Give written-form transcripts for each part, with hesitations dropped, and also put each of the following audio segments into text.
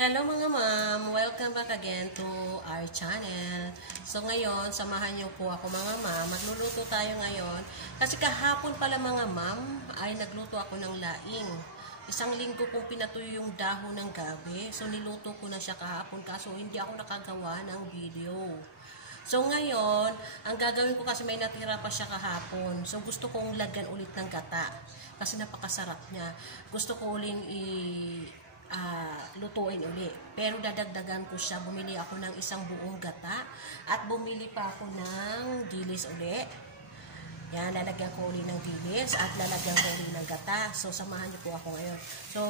Hello mga ma'am! Welcome back again to our channel. So ngayon, samahan niyo po ako mga ma'am. Magluluto tayo ngayon. Kasi kahapon pala mga ma'am, ay nagluto ako ng laing. Isang linggo kong pinatuyo yung dahon ng gabi. So niluto ko na siya kahapon kaso hindi ako nakagawa ng video. So ngayon, ang gagawin ko kasi may natira pa siya kahapon. So gusto kong lagyan ulit ng gata. Kasi napakasarap niya. Gusto ko uling lutuin uli. Pero dadagdagan ko siya. Bumili ako ng isang buong gata at bumili pa ako ng dilis uli. Yan, lalagyan ko uli ng dilis at lalagyan ko uli ng gata. So, samahan niyo po ako ngayon. So,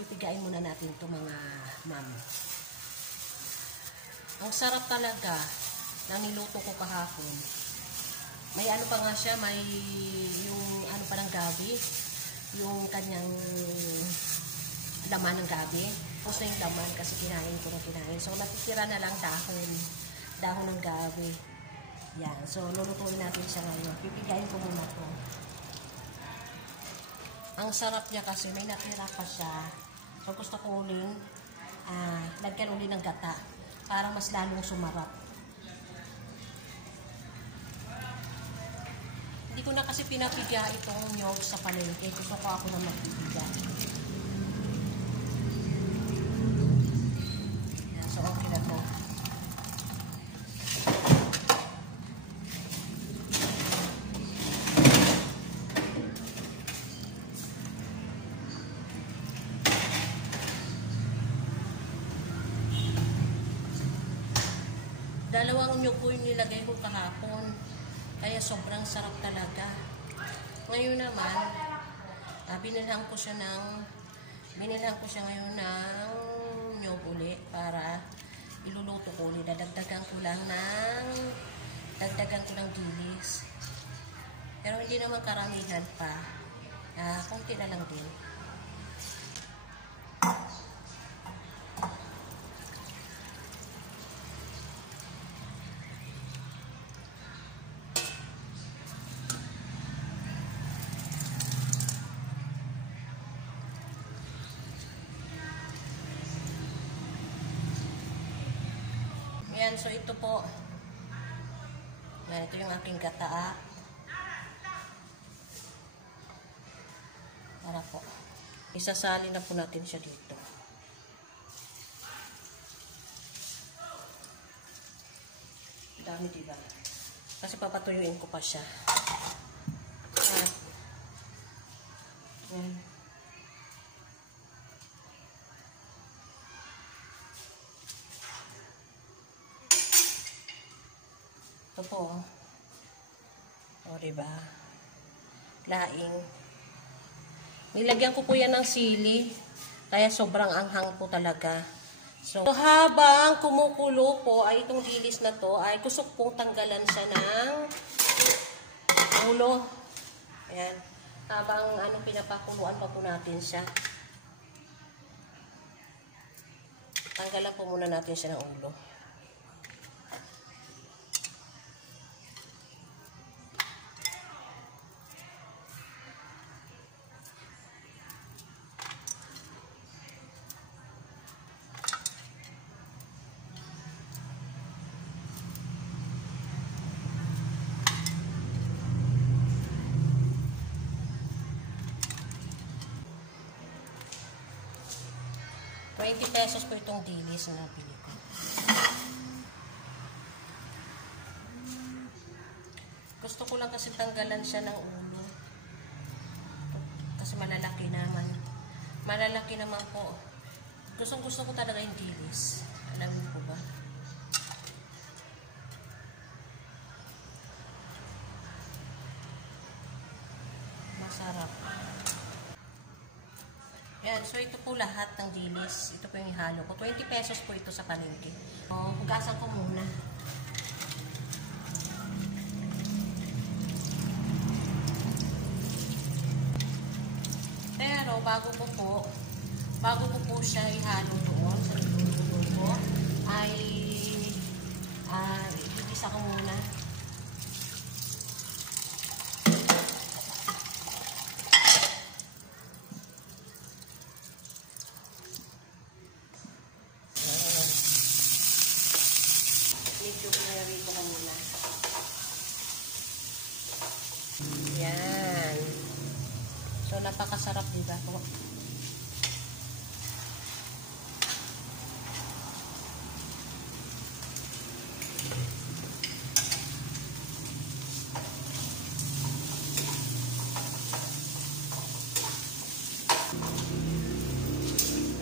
pipigain muna natin ito mga ma'am. Ang sarap talaga na niluto ko kahapon. May ano pa nga siya, may yung ano pa ng gabi, yung kanyang laman ng gabi. Tapos na yung laman kasi kinain ko na kinain. So, natitira na lang dahon ng gabi. Yan. So, lulutuin natin siya ngayon. Pipigain ko muna ito. Ang sarap niya kasi may natira pa siya. So, gusto ko uling lagyan uli ng gata para mas lalong sumarap. Hindi ko na kasi pinapigya itong nyog sa palengke. Gusto ko ako na magpipigya. So, okay na po. Dalawang nyug po yung nilagay ko kahapon. Kaya sobrang sarap talaga. Ngayon naman, binilhan ko siya ngayon ng nyog uli para iluluto ko ulit. Dagdagan ko ng dilis. Pero hindi naman karamihan pa. Konti na lang din. Ayan, so ito po. Ayan, ito yung aking gata. Para po. Isasali na po natin siya dito. Dami diba? Kasi papatuyuin ko pa siya. Ayan. Ito po. O, diba? Laing. Nilagyan ko po yan ng sili. Kaya sobrang anghang po talaga. So, habang kumukulo po, ay itong dilis na to, ay gusto pong tanggalan siya ng ulo. Ayan. Habang pinapakuluan pa po natin siya. Tanggalan po muna natin siya ng ulo. ₱20 po itong dilis na nabili ko. Gusto ko lang kasi tanggalan siya ng ulo. Kasi malalaki naman. Malalaki naman po. Gusto ko talaga yung dilis. Alam niyo po ba? Masarap. Ayan, so ito po lahat ng dilis. Ito po yung ihalo ko. ₱20 po ito sa palengke. Hugasan ko muna. Pero bago ko po siya ihalo doon sa luluto ko, ay igisa ko muna.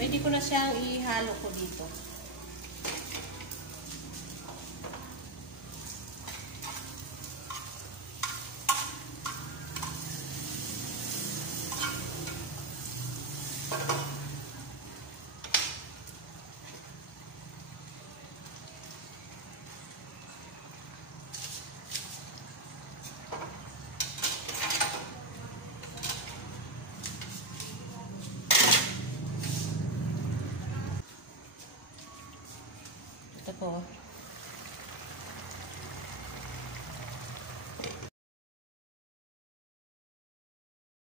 Pwede ko na siyang ihalo ko dito. Ito po.